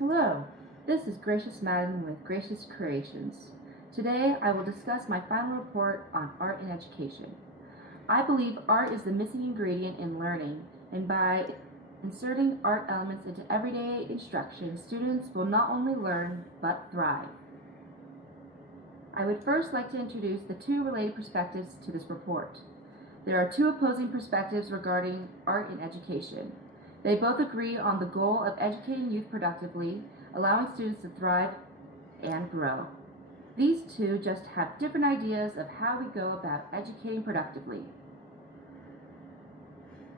Hello, this is Gracious Madden with Gracious Creations. Today I will discuss my final report on art in education. I believe art is the missing ingredient in learning, and by inserting art elements into everyday instruction, students will not only learn but thrive. I would first like to introduce the two related perspectives to this report. There are two opposing perspectives regarding art in education. They both agree on the goal of educating youth productively, allowing students to thrive and grow. These two just have different ideas of how we go about educating productively.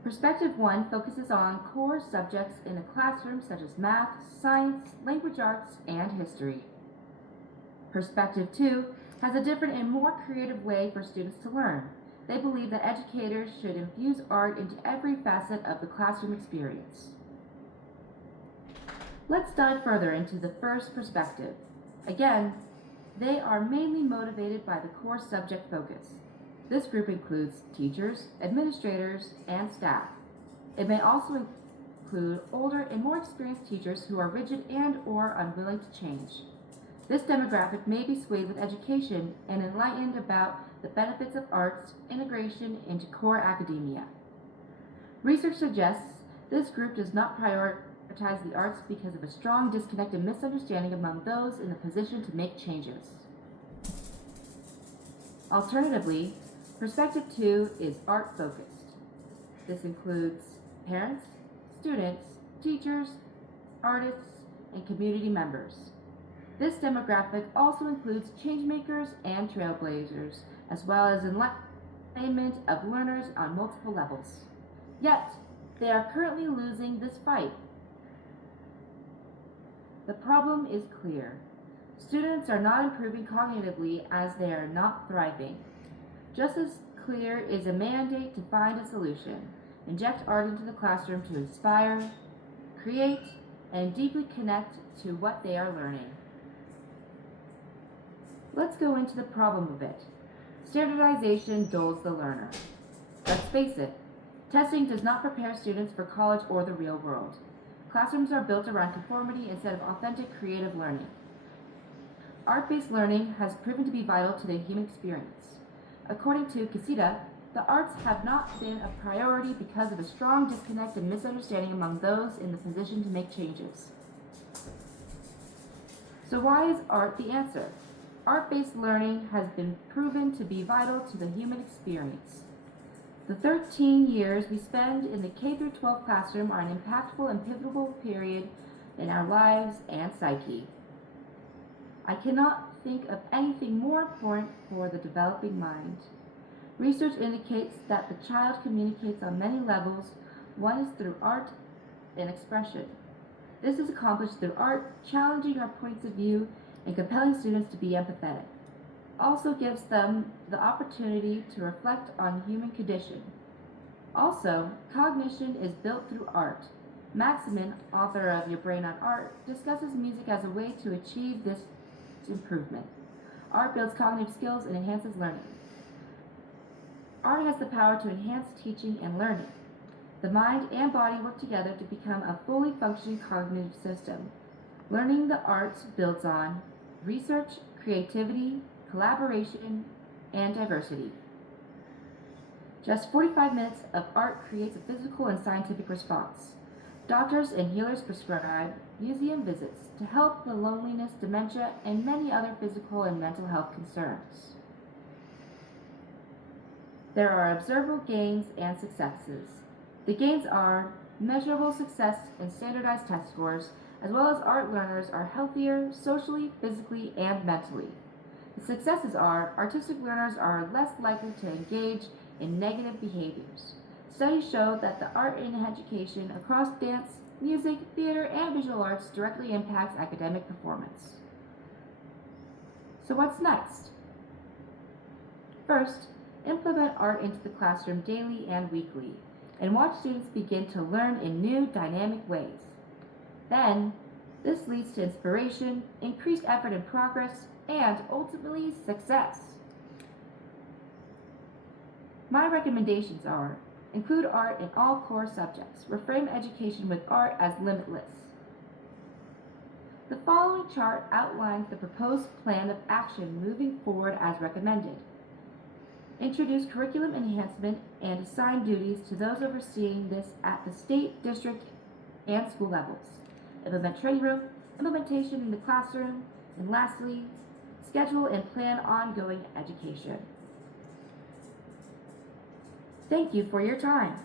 Perspective 1 focuses on core subjects in a classroom such as math, science, language arts, and history. Perspective 2 has a different and more creative way for students to learn. They believe that educators should infuse art into every facet of the classroom experience. Let's dive further into the first perspective. Again, they are mainly motivated by the core subject focus. This group includes teachers, administrators, and staff. It may also include older and more experienced teachers who are rigid and or unwilling to change. This demographic may be swayed with education and enlightened about the benefits of arts integration into core academia. Research suggests this group does not prioritize the arts because of a strong disconnect and misunderstanding among those in the position to make changes. Alternatively, perspective 2 is art focused. This includes parents, students, teachers, artists, and community members. This demographic also includes changemakers and trailblazers, as well as enlightenment of learners on multiple levels. Yet, they are currently losing this fight. The problem is clear. Students are not improving cognitively as they are not thriving. Just as clear is a mandate to find a solution. Inject art into the classroom to inspire, create, and deeply connect to what they are learning. Let's go into the problem of it. Standardization dulls the learner. Let's face it, testing does not prepare students for college or the real world. Classrooms are built around conformity instead of authentic creative learning. Art-based learning has proven to be vital to the human experience. According to Casita, the arts have not been a priority because of a strong disconnect and misunderstanding among those in the position to make changes. So why is art the answer? Art-based learning has been proven to be vital to the human experience. The 13 years we spend in the K-12 classroom are an impactful and pivotal period in our lives and psyche. I cannot think of anything more important for the developing mind. Research indicates that the child communicates on many levels. One is through art and expression. This is accomplished through art, challenging our points of view and compelling students to be empathetic. Also gives them the opportunity to reflect on human condition. Also, cognition is built through art. Maximin, author of Your Brain on Art, discusses music as a way to achieve this improvement. Art builds cognitive skills and enhances learning. Art has the power to enhance teaching and learning. The mind and body work together to become a fully functioning cognitive system. Learning the arts builds on research, creativity, collaboration, and diversity. Just 45 minutes of art creates a physical and scientific response. Doctors and healers prescribe museum visits to help the loneliness, dementia, and many other physical and mental health concerns. There are observable gains and successes. The gains are measurable success in standardized test scores, as well as art learners are healthier socially, physically, and mentally. The successes are artistic learners are less likely to engage in negative behaviors. Studies show that the art in education across dance, music, theater, and visual arts directly impacts academic performance. So what's next? First, implement art into the classroom daily and weekly, and watch students begin to learn in new, dynamic ways. Then, this leads to inspiration, increased effort and progress, and ultimately success. My recommendations are: include art in all core subjects, reframe education with art as limitless. The following chart outlines the proposed plan of action moving forward as recommended. Introduce curriculum enhancement and assign duties to those overseeing this at the state, district, and school levels. Implement training room, implementation in the classroom, and lastly, schedule and plan ongoing education. Thank you for your time.